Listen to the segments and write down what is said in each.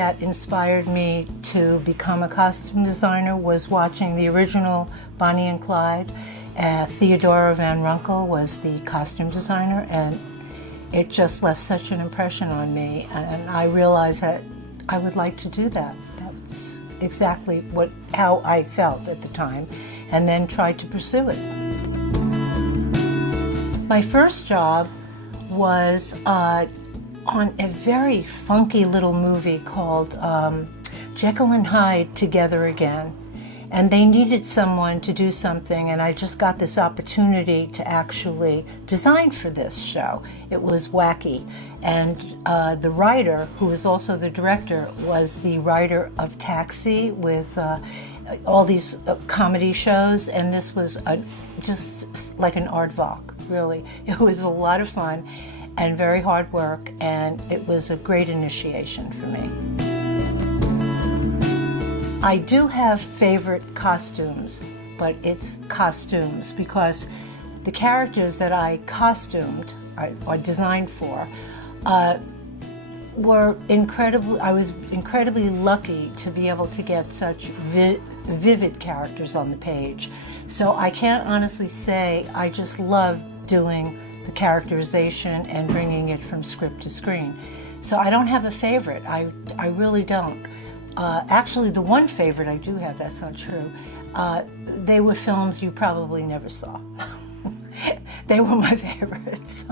that inspired me to become a costume designer was watching the original Bonnie and Clyde. Theodora Van Runkle was the costume designer, and it just left such an impression on me, and I realized that I would like to do that. That's exactly how I felt at the time, and then tried to pursue it. My first job was on a very funky little movie called Jekyll and Hyde Together Again. And they needed someone to do something, and I just got this opportunity to actually design for this show. It was wacky. And the writer, who was also the director, was the writer of Taxi with all these comedy shows, and this was just like an aardvark, really. It was a lot of fun and very hard work, and it was a great initiation for me. I do have favorite costumes, but it's costumes because the characters that I costumed or designed for were incredible. I was incredibly lucky to be able to get such vivid characters on the page. So I can't honestly say I just love doing the characterization and bringing it from script to screen. So I don't have a favorite. I really don't. Actually, the one favorite I do have, that's not true, they were films you probably never saw. They were my favorites.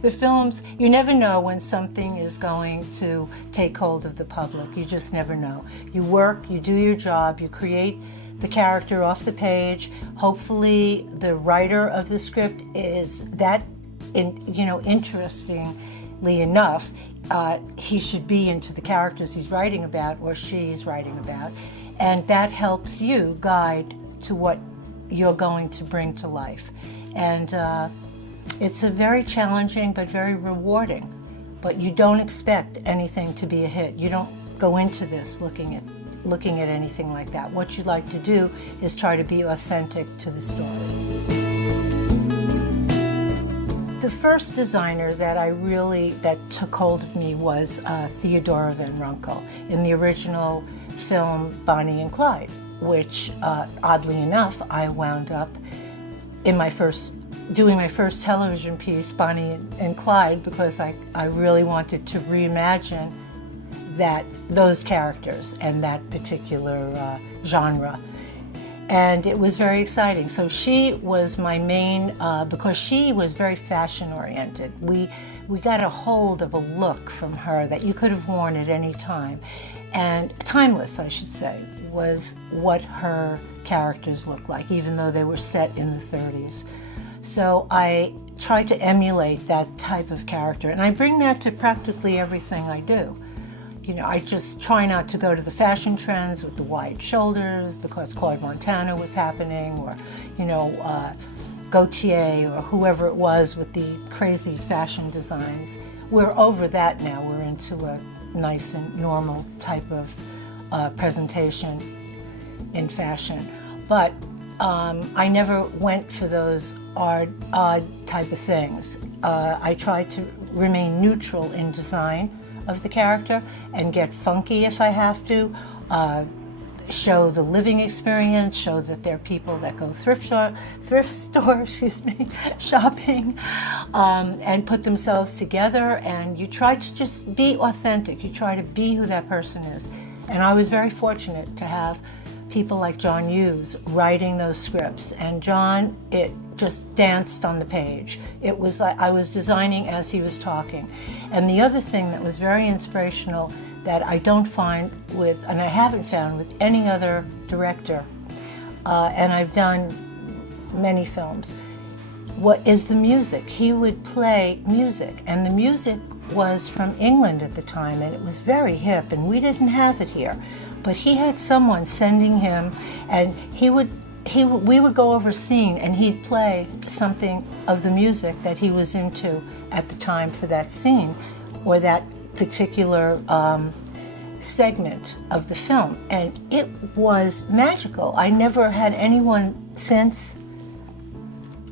The films, you never know when something is going to take hold of the public. You just never know. You work, you do your job, you create the character off the page. Hopefully the writer of the script is that, interestingly enough, he should be into the characters he's writing about or she's writing about, and that helps you guide to what you're going to bring to life. And it's a very challenging but very rewarding, but you don't expect anything to be a hit. You don't go into this looking at anything like that. What you like to do is try to be authentic to the story. The first designer that took hold of me was Theodora Van Runkle in the original film Bonnie and Clyde, which oddly enough I wound up doing my first television piece, Bonnie and Clyde, because I really wanted to reimagine those characters and that particular genre. And it was very exciting. So she was my main, because she was very fashion oriented. We got a hold of a look from her that you could have worn at any time. And timeless, I should say, was what her characters looked like, even though they were set in the 30s. So I tried to emulate that type of character. And I bring that to practically everything I do. I just try not to go to the fashion trends with the wide shoulders because Claude Montana was happening, or, Gautier or whoever it was with the crazy fashion designs. We're over that now. We're into a nice and normal type of presentation in fashion. But I never went for those odd type of things. I tried to remain neutral in design of the character and get funky if I have to, show the living experience, show that there are people that go thrift store, shopping, and put themselves together, and you try to just be authentic. You try to be who that person is. And I was very fortunate to have people like John Hughes writing those scripts, and John, it just danced on the page. It was like I was designing as he was talking. And the other thing that was very inspirational that I don't find with, and I haven't found with any other director, and I've done many films, what is the music. He would play music, and the music was from England at the time, and it was very hip, and we didn't have it here. But he had someone sending him, and we would go over a scene, and he'd play something of the music that he was into at the time for that scene, or that particular segment of the film. And it was magical. I never had anyone since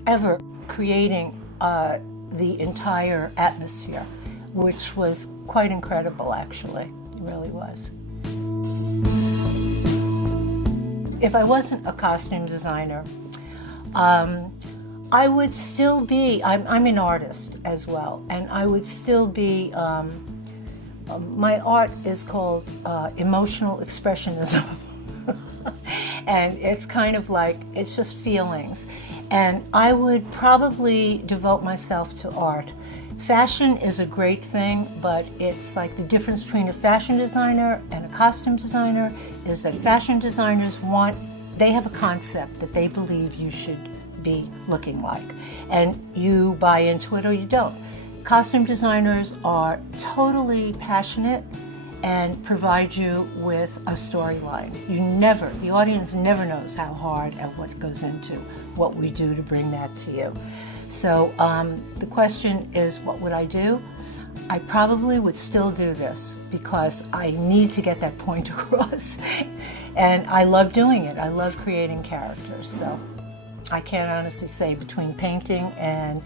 ever creating the entire atmosphere, which was quite incredible, actually. It really was. If I wasn't a costume designer, I would still be, I'm an artist as well, and I would still be, my art is called emotional expressionism. And it's kind of like, it's just feelings. And I would probably devote myself to art. Fashion is a great thing, but it's like the difference between a fashion designer and a costume designer is that fashion designers they have a concept that they believe you should be looking like. And you buy into it or you don't. Costume designers are totally passionate and provide you with a storyline. The audience never knows how hard and what goes into what we do to bring that to you. So the question is, what would I do? I probably would still do this because I need to get that point across. And I love doing it. I love creating characters. So I can't honestly say between painting and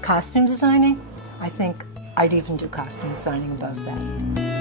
costume designing, I think I'd even do costume designing above that.